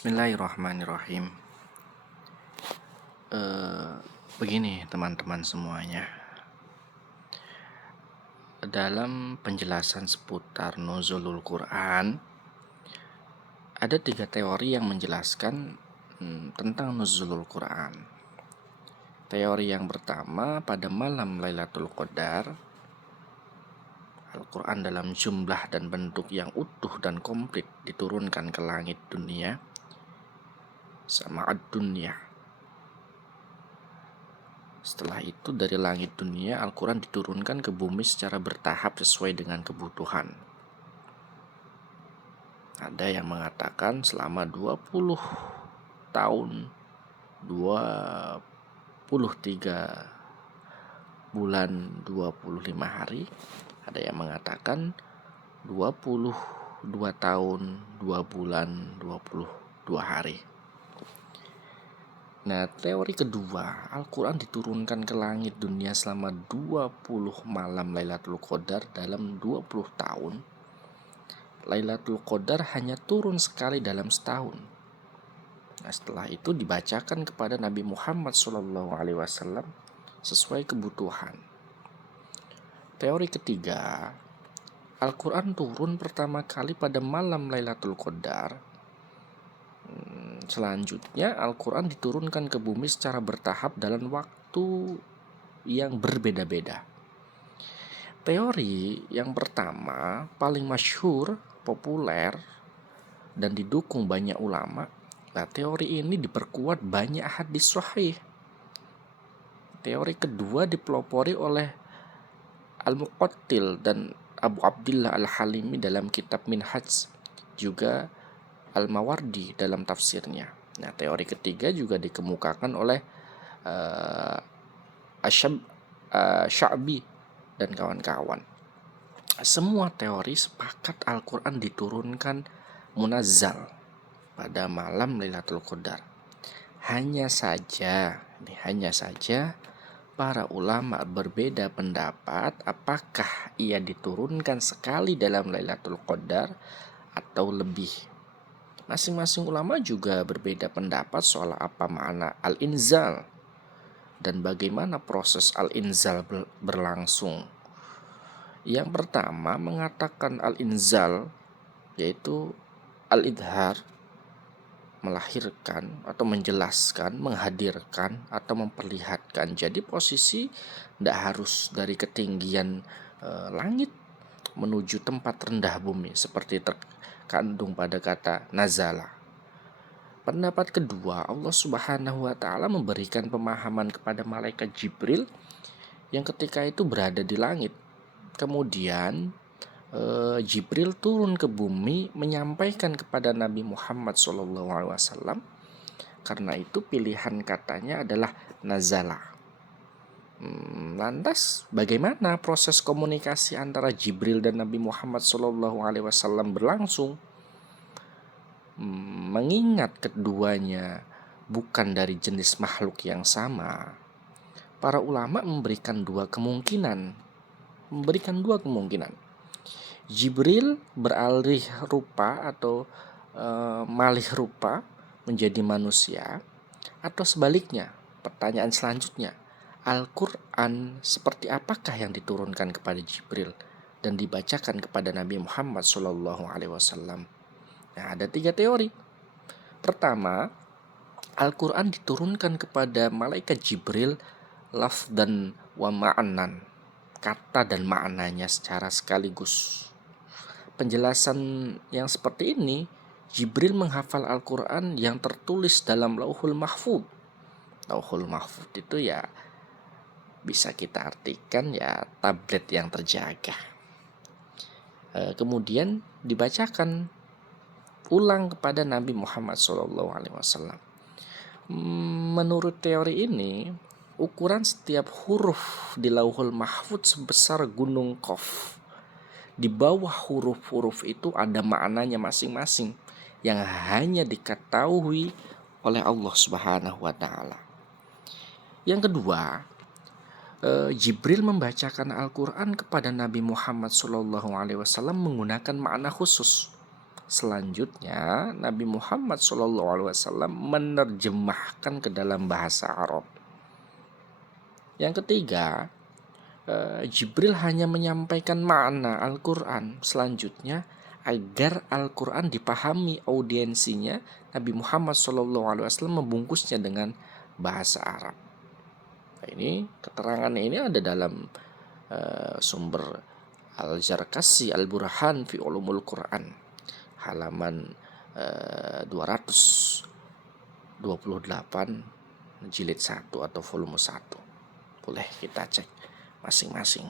Bismillahirrahmanirrahim. Begini teman-teman semuanya, dalam penjelasan seputar nuzulul Quran, ada 3 teori yang menjelaskan tentang nuzulul Quran. Teori yang pertama, pada malam Lailatul Qadar, Al-Quran dalam jumlah dan bentuk yang utuh dan komplit diturunkan ke langit dunia, sama'ad dunia. Setelah itu dari langit dunia Al-Quran diturunkan ke bumi secara bertahap sesuai dengan kebutuhan. Ada yang mengatakan selama 20 tahun 23 bulan 25 hari. Ada yang mengatakan 22 tahun 2 bulan 22 hari. Nah, teori kedua, Al-Quran diturunkan ke langit dunia selama 20 malam Lailatul Qadar dalam 20 tahun. Lailatul Qadar hanya turun sekali dalam setahun. Nah, setelah itu dibacakan kepada Nabi Muhammad SAW sesuai kebutuhan. Teori ketiga, Al-Quran turun pertama kali pada malam Lailatul Qadar. Selanjutnya Al-Quran diturunkan ke bumi secara bertahap dalam waktu yang berbeda-beda. Teori yang pertama paling masyhur, populer, dan didukung banyak ulama. Nah, teori ini diperkuat banyak hadis sahih. Teori kedua dipelopori oleh Al-Muqattil dan Abu Abdillah Al-Halimi dalam kitab Minhaj, juga Al-Mawardi dalam tafsirnya. Nah, teori ketiga juga dikemukakan oleh Sya'bi dan kawan-kawan. Semua teori sepakat Al-Quran diturunkan munazzal pada malam Lailatul Qadar. Hanya saja para ulama berbeda pendapat apakah ia diturunkan sekali dalam Lailatul Qadar atau lebih. Masing-masing ulama juga berbeda pendapat soal apa makna al-inzal dan bagaimana proses al-inzal berlangsung. Yang pertama mengatakan al-inzal yaitu al-idhar, melahirkan atau menjelaskan, menghadirkan atau memperlihatkan. Jadi posisi tidak harus dari ketinggian langit menuju tempat rendah bumi seperti terkandung pada kata nazala. Pendapat kedua, Allah Subhanahu wa taala memberikan pemahaman kepada malaikat Jibril yang ketika itu berada di langit. Kemudian Jibril turun ke bumi menyampaikan kepada Nabi Muhammad SAW. Karena itu pilihan katanya adalah nazala. Lantas bagaimana proses komunikasi antara Jibril dan Nabi Muhammad SAW berlangsung? Mengingat keduanya bukan dari jenis makhluk yang sama, para ulama memberikan dua kemungkinan. Jibril beralih rupa atau malih rupa menjadi manusia, atau sebaliknya. Pertanyaan selanjutnya, Al-Quran seperti apakah yang diturunkan kepada Jibril dan dibacakan kepada Nabi Muhammad SAW? Nah, ada 3 teori. Pertama, Al-Quran diturunkan kepada malaikat Jibril lafdan wa ma'anan, kata dan maknanya secara sekaligus. Penjelasan yang seperti ini, Jibril menghafal Al-Quran yang tertulis dalam Lauhul Mahfudz. Lauhul Mahfudz itu ya bisa kita artikan ya tablet yang terjaga. Kemudian dibacakan ulang kepada Nabi Muhammad SAW. Menurut teori ini, ukuran setiap huruf di Lauhul Mahfudz sebesar gunung Qaf. Di bawah huruf-huruf itu ada maknanya masing-masing yang hanya diketahui oleh Allah Subhanahu wa taala. Yang kedua, Jibril membacakan Al-Quran kepada Nabi Muhammad SAW menggunakan makna khusus. Selanjutnya, Nabi Muhammad SAW menerjemahkan ke dalam bahasa Arab. Yang ketiga, Jibril hanya menyampaikan makna Al-Quran. Selanjutnya, agar Al-Quran dipahami audiensinya, Nabi Muhammad SAW membungkusnya dengan bahasa Arab. Nah, ini keterangannya ini ada dalam sumber Al-Zarkasi Al-Burhan fi Ulumul Quran, halaman 228 jilid 1 atau volume 1. Boleh kita cek masing-masing.